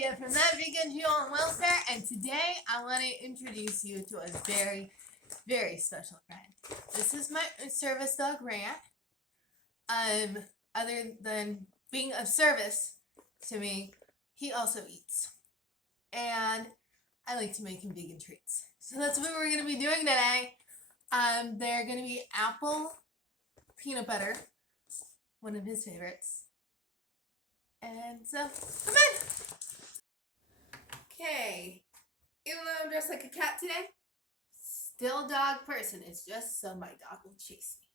Olivia from That Vegan Jewel on Welfare, and today I want to introduce you to a very, very special friend. This is my service dog, Rant. Other than being of service to me, he also eats. And I like to make him vegan treats. So that's what we're going to be doing today. They're going to be apple peanut butter, one of his favorites. And so, come in! Okay, even though I'm dressed like a cat today, still dog person. It's just so my dog will chase me.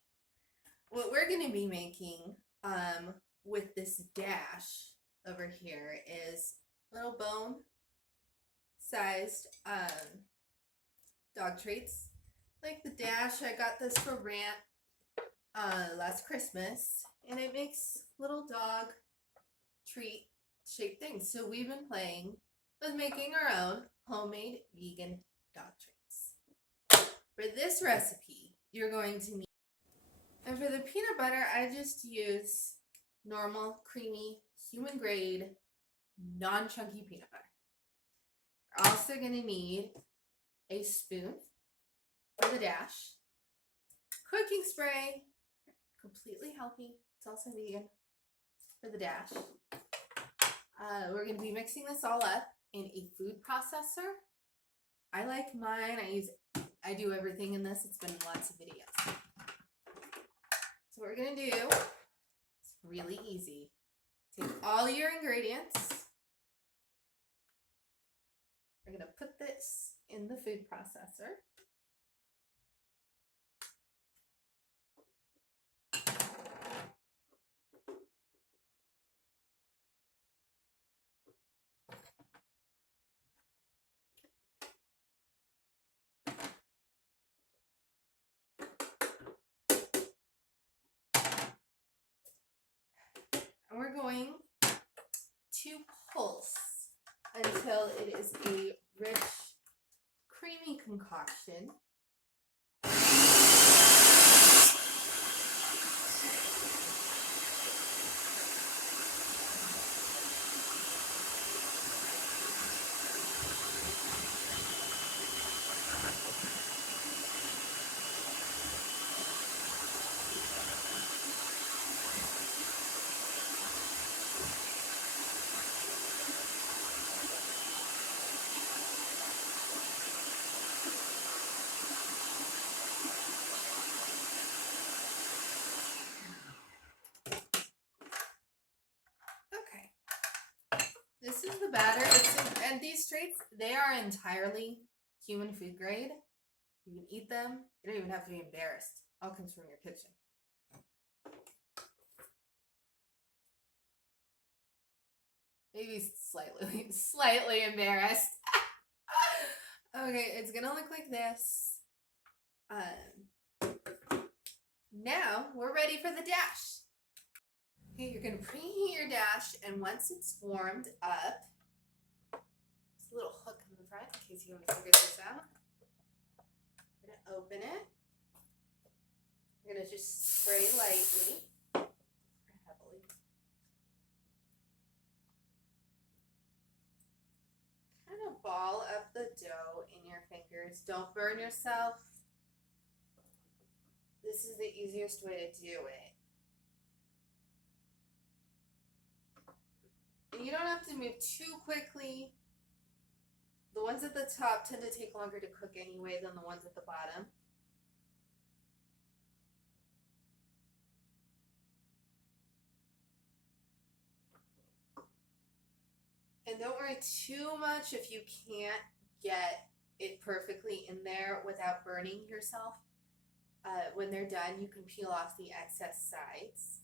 What we're going to be making with this dash over here is little bone sized dog treats. Like the dash, I got this for Rant last Christmas, and it makes little dog treat shaped things. So we've been playing with making our own homemade vegan dog treats. For this recipe, you're going to need, and for the peanut butter, I just use normal, creamy, human grade, non-chunky peanut butter. We're also going to need a spoon for the dash, cooking spray, completely healthy, it's also vegan, for the dash. We're going to be mixing this all up in a food processor. I like mine. I do everything in this. It's been in lots of videos. So what we're going to do, it's really easy. Take all your ingredients. We're going to put this in the food processor. And we're going to pulse until it is a rich, creamy concoction. This is the batter, and these treats, they are entirely human food grade. You can eat them. You don't even have to be embarrassed. All comes from your kitchen. Maybe slightly embarrassed. Okay, it's gonna look like this. Now we're ready for the dash. Okay, you're going to preheat your dash, and once it's warmed up, there's a little hook in the front in case you want to figure this out. I'm going to open it. I'm going to just spray lightly, heavily. Kind of ball up the dough in your fingers. Don't burn yourself. This is the easiest way to do it. You don't have to move too quickly. The ones at the top tend to take longer to cook anyway than the ones at the bottom. And don't worry too much if you can't get it perfectly in there without burning yourself. When they're done, you can peel off the excess sides.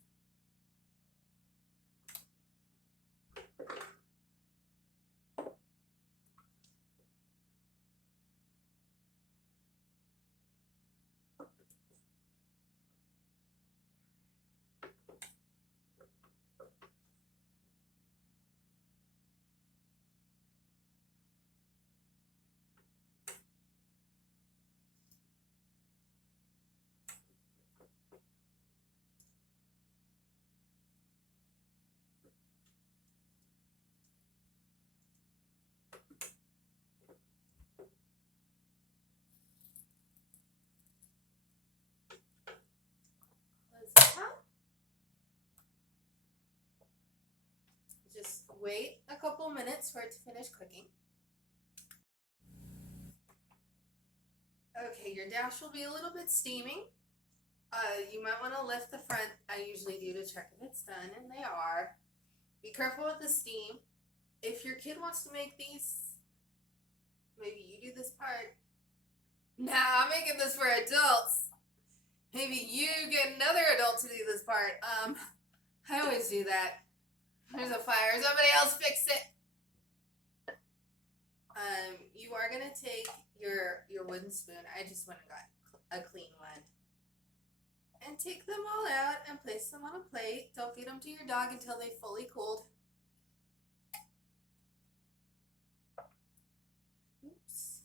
wait a couple minutes for it to finish cooking. Okay, your dash will be a little bit steaming. You might want to lift the front. I usually do to check if it's done, and they are. Be careful with the steam. If your kid wants to make these, maybe you do this part. Nah, I'm making this for adults. Maybe you get another adult to do this part. I always do that. There's a fire. Somebody else fix it. You are gonna take your wooden spoon. I just went and got a clean one. And take them all out and place them on a plate. Don't feed them to your dog until they fully cooled. Oops.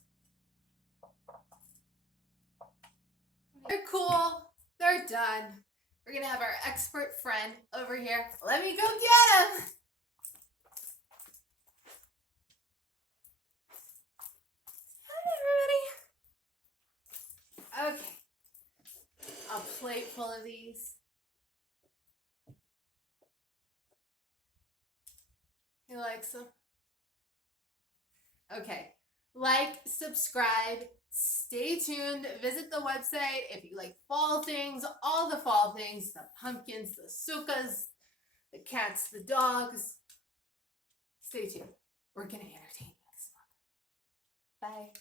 They're cool. They're done. We're gonna have our expert friend over here. Let me go get him. Hi, everybody. Okay. A plate full of these. He likes them. Okay. Like, subscribe, stay tuned, visit the website if you like fall things, all the fall things, the pumpkins, the sukas, the cats, the dogs. Stay tuned. We're going to entertain you this month. Bye.